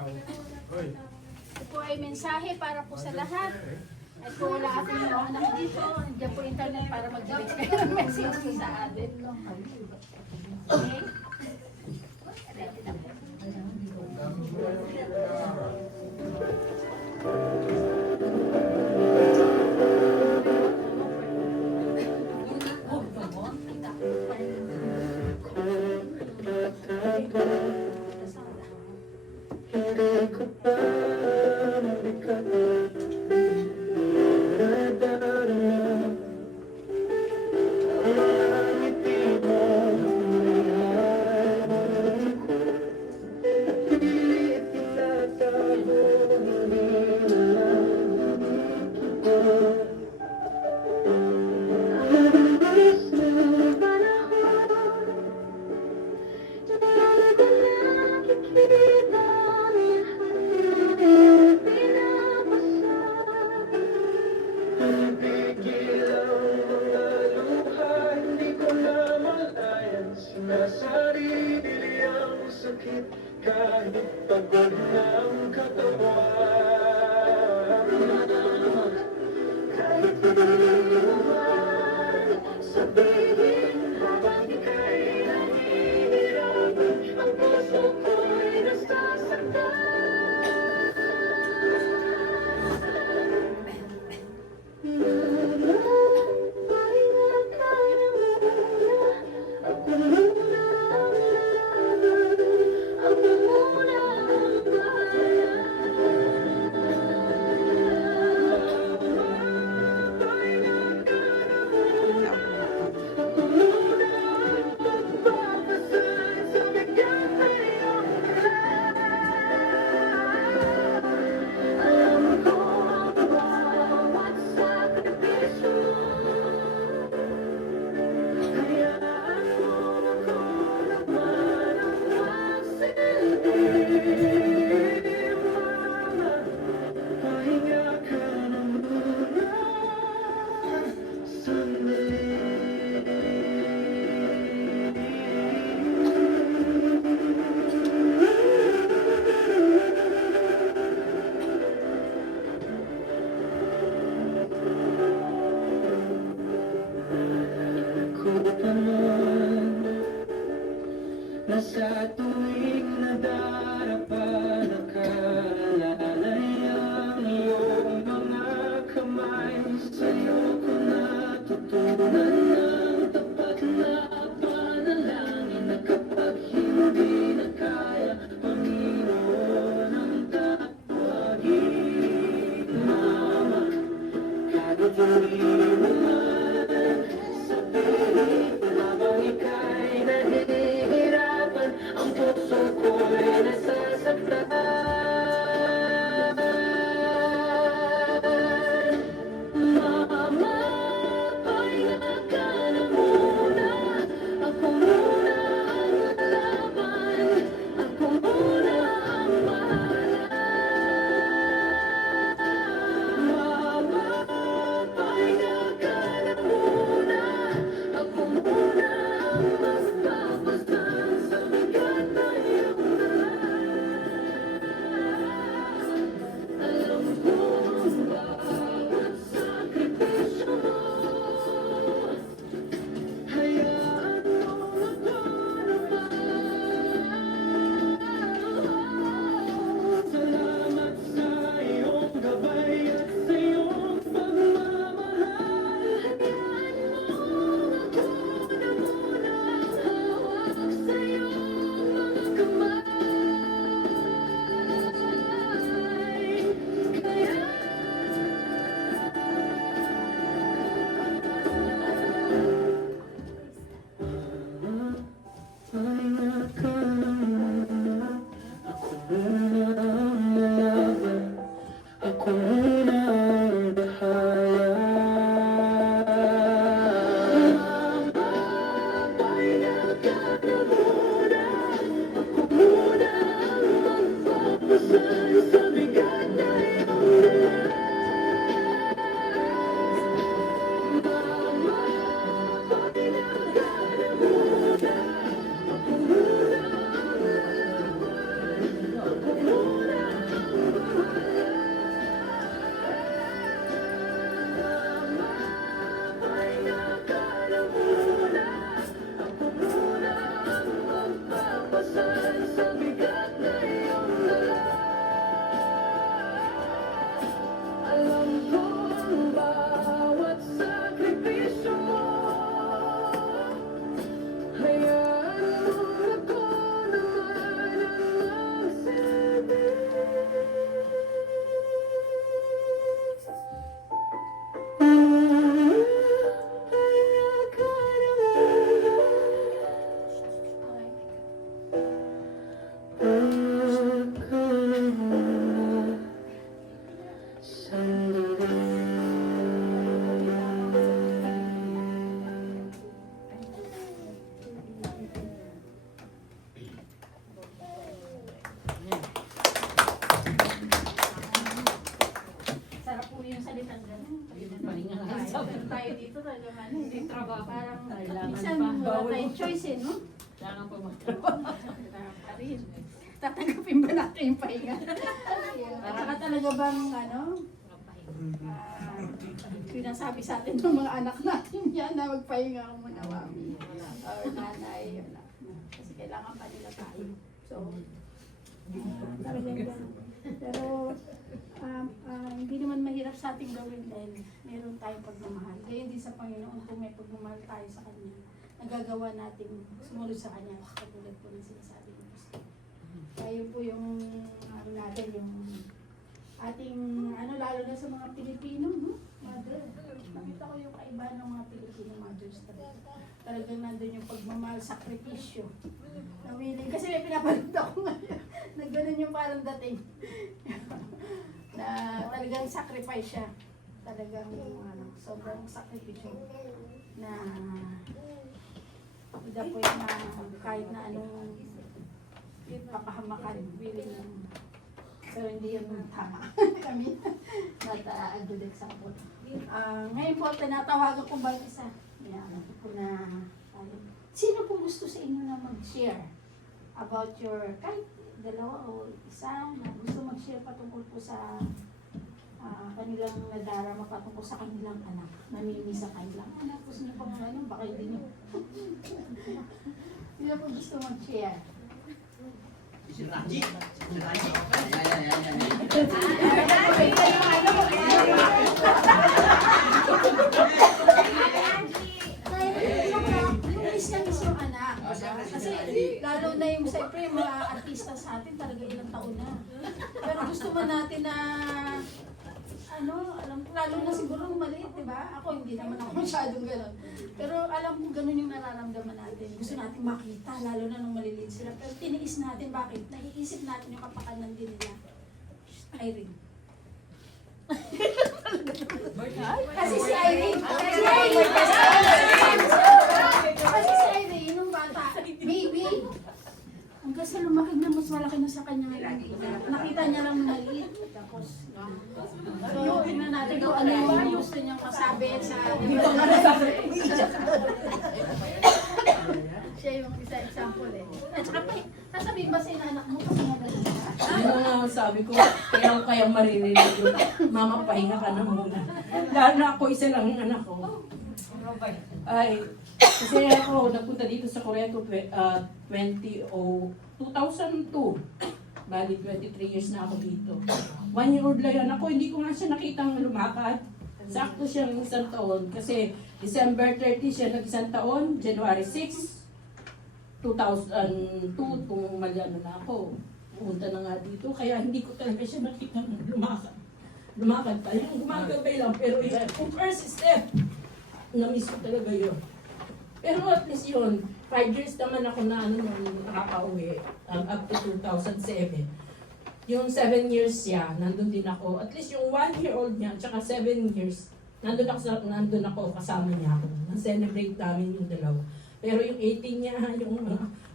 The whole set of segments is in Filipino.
Ito po ay mensahe para po sa lahat. At kung wala akong mga anak dito, nandiyan po internet para mag-direct kayo ng message sa atin. Okay? Ready na po. Hindi ko pa mabigat nadarama ang mga ngiti mo mayroon ko. Pilit itatago, hindi naman ko. Mabilis na panahon, hindi ko nakikita. Sinasarili ang sakit kahit pagod na ang katawan. Kahit pagaliwan, sabihin habang ika'y nahihirapan, ang puso ko'y nasasaktan. Sa tuwing nadarapa, nakalalay ang iyong mga kamay. Sa'yo ko natutunan ng tapat na panalangin na kapag hindi na kaya, Panginoon ang tawagin. Mama, kada tuloy mo man, sabihin habang ika'y nahihirapan, ang puso ko'y nasasaktan. tayo dito talaga man. Hindi trabaho. Parang Kailangan minsan pa. wala tayong choice eh, no? Kailangan pa magtrabaho. Pa rin. Tatanggapin ba natin yung pahinga? At saka talaga bang ano, sinasabi sa atin ng mga anak natin yan na magpahinga ako muna, mami. Or nanay, yun na. Kasi kailangan pa nila tayo. So, talagang ganun. Pero, hindi naman mahirap sa ating gawin dahil meron tayong pagmamahal. Kaya hindi sa Panginoon kung may pagmamahal tayo sa Kanya, nagagawa natin sumunod sa Kanya. Katulad po ng sinasabi niyo. Kaya po yung ano natin, yung ating, ano, lalo na sa mga Pilipino, no? Mother. Nakita ko yung kaibahan ng mga Pilipino mothers talaga. Talagang nandun yung pagmamahal, sakripisyo. Nawili. Kasi may pinapanood ako ngayon. Nagganon yung parang dating. Na talagang sacrifice siya. Talagang ano, sobrang sakripisyo. Na ida po yung kahit na anong papahamakan, willing ng pero hindi yun tama. Kami, not a good example. Ngayon po, tinatawagan ko ba isa? Yan, po na, sino po gusto sa inyo na mag-share about your, kahit dalawa o isa, na gusto mag-share patungkol po sa kanilang nadarama patungkol sa kanilang anak, namimi sa kanilang anak. Gusto niyo pang ano, baka hindi niyo. Sino po gusto mag-share? Si Raji. Si Raji. Miss yung anak. Kasi lalo na yung siyempre yung mga artista sa atin talaga ilang taon na. Pero gusto man natin na ano, alam ko, lalo na siguro maliit, di ba? Ako hindi naman ako masyadong gano'n. Pero alam ko gano'n yung nararamdaman natin. Gusto natin makita, lalo na nung maliliit sila. Pero tiniis natin, bakit? Naiisip natin yung kapakanan din nila. Irene. Kasi si Irene, nung bata, maybe, hanggang sa lumaki na mas malaki na sa kanya ngayon. Nakita niya lang maliit. Tapos, so, tingnan natin kung ano yung gusto niyang kasabi sa siya yung isa example eh. At saka pa, sasabihin ba sa anak mo kasi magaling ka? Ano nga sabi ko, kaya maririnig yun. Mama, pahinga ka na muna. Lalo na ako, isa lang ang anak ko. Ay, kasi ako nagpunta dito sa Korea 2002. Bali, 23 years na ako dito. 1 year old lang yan ako, hindi ko nga siya nakitang lumakad. Sakto siyang isang taon kasi December 30 siya nag-isang taon, January 6, 2002, kung mali ano na ako. Pumunta na nga dito, kaya hindi ko talaga siya nakitang lumakad. Lumakad pa, yung gumagabay lang, pero yung first step, na-miss ko talaga yun. Pero at least yun, 5 years naman ako na ano nung nakaka-uwi, up to 2007. Yung 7 years siya, nandun din ako. At least yung 1 year old niya, tsaka 7 years, nandun ako kasama niya ako. Na-celebrate namin yung dalawa. Pero yung 18 niya, yung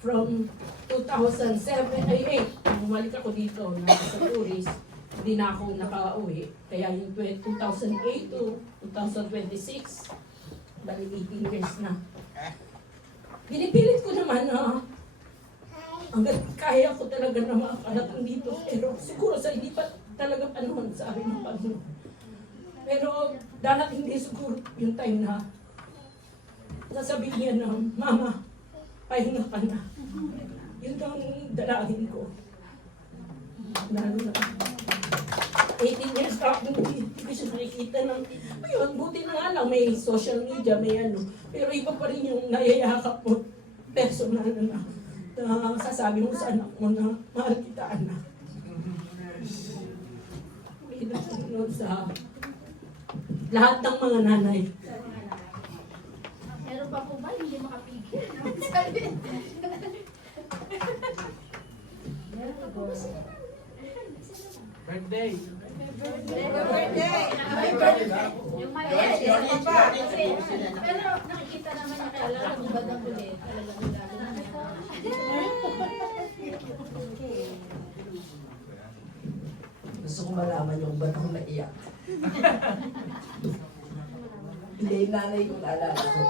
from 2007, ay 8, bumalik ako dito na sa tourist, hindi na ako nakauwi. Kaya yung 2008 to 2026, bali 18 years na. Pinipilit ko naman na hanggang kaya ko talaga na makakarating dito. Pero siguro sa hindi pa talaga panahon sa akin ng Panginoon. Pero darating din siguro yung time na nasabihin niya na, Mama, pahinga ka na. Yun ang dalangin ko. Lalo na 18 years after, hindi ko siya nakikita ng, ayun, buti na nga lang, may social media, may ano. Pero iba pa rin yung nayayakap mo, personal na sasabi mo sa anak mo na, mahal kita, anak. Panginoon sa lahat ng mga nanay. Meron pa po ba? Hindi makapigil. Birthday. Yung maliit, pero nakikita naman niya kaya alam mo ba ng ulit. Talagang lalo na. Gusto ko malaman yung ba't ako naiyak. Hindi, yung nanay ko naalala ko.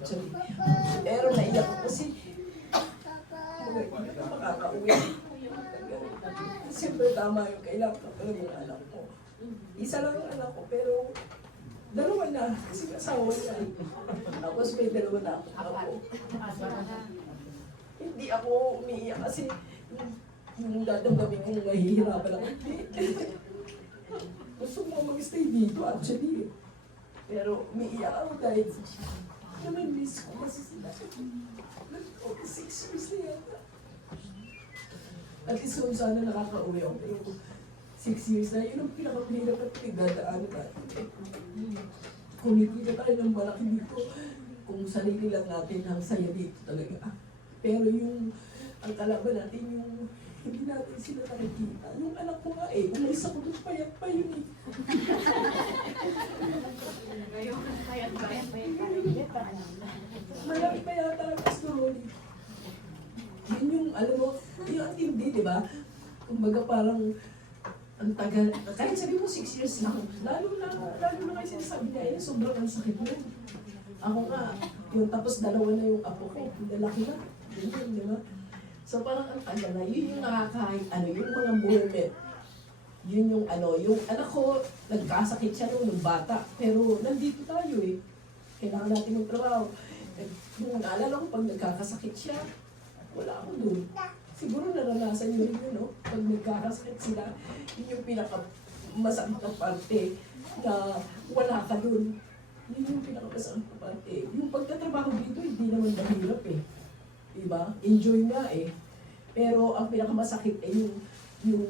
Actually. Pero naiyak ko kasi hindi ko makakauwi. Siyempre tama yung kailangan ko ng mga anak ko. Isa lang ang anak ko, pero dalawa na. Kasi asawa niya. Tapos may dalawa na ako. Hindi ako umiiyak kasi yung dadamdamin kong mahihirapan ako. Gusto ko mag-stay dito actually. Pero umiiyak ako dahil miss ko kasi sila. 6 years na yata. At least kung sana nakaka-uwi ako. Pero 6 years na, yun ang pinaka-pinirap at pinagdadaan natin. Kumikita tayo ng malaki dito. Kung sarili lang natin, ang saya dito talaga. Pero yung, ang kalaban natin, yung hindi natin sila nakikita. Yung anak ko nga umalis ako doon, payat pa yun eh. Malaki pa yata ang story. Yun yung, alam mo, yung ang tindi, di ba? Kumbaga parang, ang tagal, kahit sabi mo 6 years lang, lalo na kayo sinasabi niya, sobrang ang sakit mo. Ako nga, yung tapos dalawa na yung apo ko, lalaki na, yun, di ba? So parang ang tagal na, yun yung nakakain, yung mga moment. Yun yung yung anak ko, nagkasakit siya nung bata, pero nandito tayo eh. Kailangan natin magtrabaho. Yung naalala ko, pag nagkakasakit siya, wala ako doon. Siguro naranasan nyo rin yun, no? Pag nagkakasakit sila, yun yung pinakamasakit na parte na wala ka doon. Yun yung pinakamasakit na parte. Yung pagtatrabaho dito, hindi naman mahirap eh. Diba? Enjoy nga eh. Pero ang pinakamasakit ay yung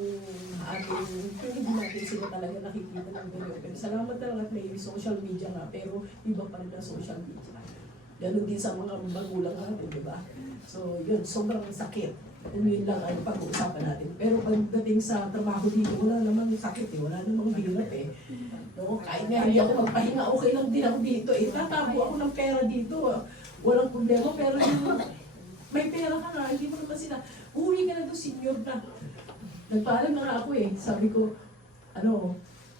ating, hindi natin sila talaga nakikita ng ganyan. Pero salamat na lang at may social media nga, pero iba pa rin ang social media. Ganon din sa mga magulang natin, di ba? So yun, sobrang sakit. Yun lang ang pag-uusapan natin. Pero pagdating sa trabaho dito, wala namang sakit eh, wala namang hirap eh. No? Kahit nga hindi ako magpahinga, okay lang din ako dito eh. Tatago ako ng pera dito. Walang problema, pero yung may pera ka nga, hindi mo naman sila, uwi ka na doon, senior na. Nagpaalam na nga ako eh. Sabi ko,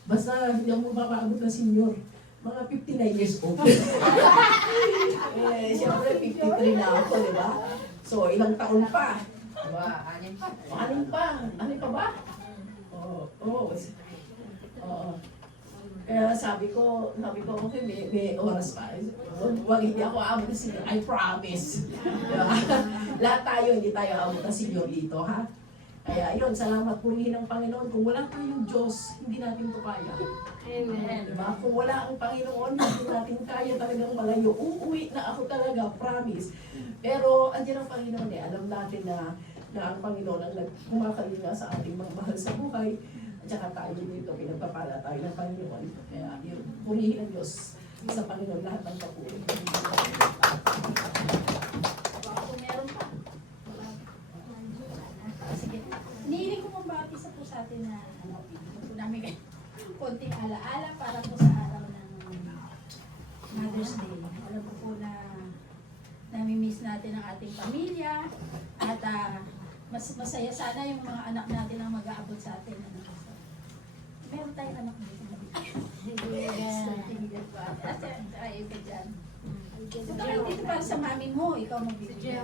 basta hindi ako mapapaabot na senior. Mga 59 years old. Siyempre 53 na ako, di ba? So, ilang taon pa. Diba? Anim pa. Anim pa ba? Oo. Kaya sabi ko, okay, may oras pa. Huwag hindi ako abot na senior. I promise. Diba? Lahat tayo, hindi tayo abot na senior dito, ha? Kaya yun, salamat purihin ng Panginoon. Kung wala tayong Diyos, hindi natin ito kaya. Amen. Diba? Kung wala ang Panginoon, hindi natin kaya talagang malayo. Uuwi na ako talaga, promise. Pero andyan ang Panginoon eh. Alam natin na ang Panginoon ang kumakalinga sa ating mga mahal sa buhay. At saka tayo dito, pinagpapala tayo ng Panginoon. Kaya yun, purihin ang Diyos sa Panginoon lahat ng papuri. Kung meron pa. Sige. Hinihiling ko pong bawat isa po sa atin na po namin konting alaala para po sa araw ng Mother's Day. Alam ko po na nami-miss natin ang ating pamilya at mas masaya sana yung mga anak natin ang mag-aabot sa atin. Meron tayong anak dito. Dito para sa mami mo, ikaw magbibigay.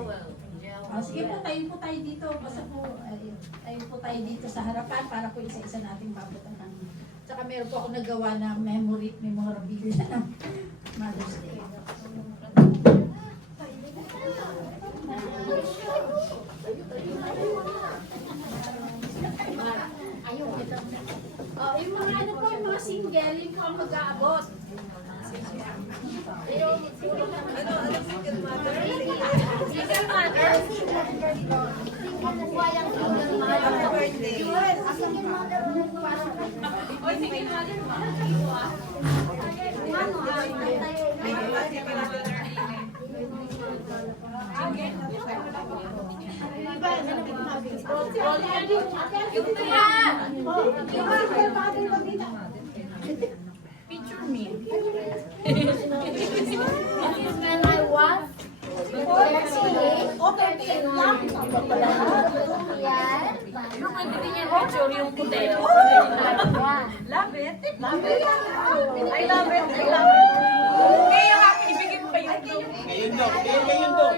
Sige po, tayo dito. Basta po, tayo po tayo dito sa harapan para po isa-isa nating mabutan ng... Tsaka meron po ako nagawa na memorabilia ng Mother's Day. Yung mga yung mga single, yung mga mag-aabot. Single mother? Single mother? Makuha lang single mother. Yes, single mother. O, single mother. Picture me. When I was 38 lang. Nung nandito niya picture yung puti. Love it. I love it. Ngayon daw. Ngayon daw.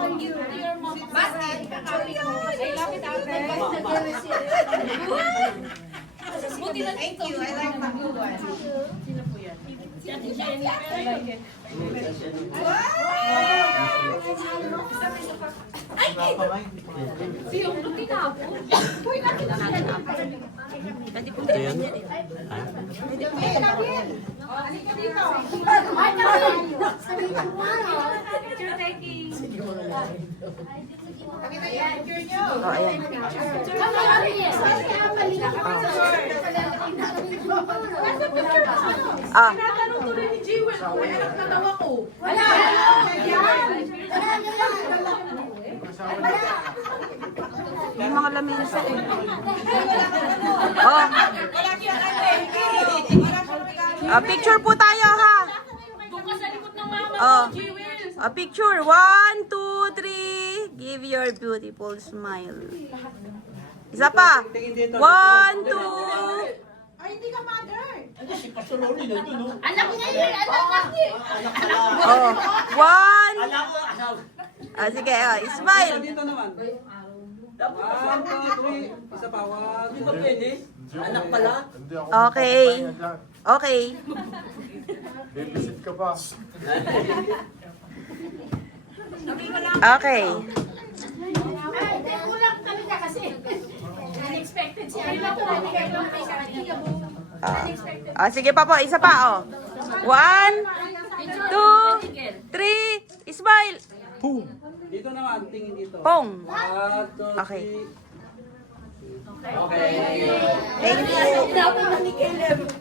Thank you. I like the blue one. Ah, Tinatanong tuloy ni Jewel, may anak na daw ako. may mga lamesa eh. Oh. Picture po tayo ha. Doon ka sa likod ng mama Oh. mo, Jewel. Picture. 1, 2, 3. Give your beautiful smile. Isa pa. 1, 2. Ay, hindi ka mother. Ano si Pastor Rolly nandun, no? Anak niya yun! Anak niya! Anak ko lang. Oh. 1. Anak ko, anak. Sige, smile. Dito naman. 1, 2, 3. Isa pa. 1, Di ba pwede? Anak pala? Okay. Okay. Babysit ka pa. Okay. Ay, hindi, kulang talaga kasi. Unexpected siya. Sige pa po, isa pa, 1, 2, 3, smile. Dito naman. Tingin dito. 1, Pong. 2, 3. Okay. Okay. Thank you.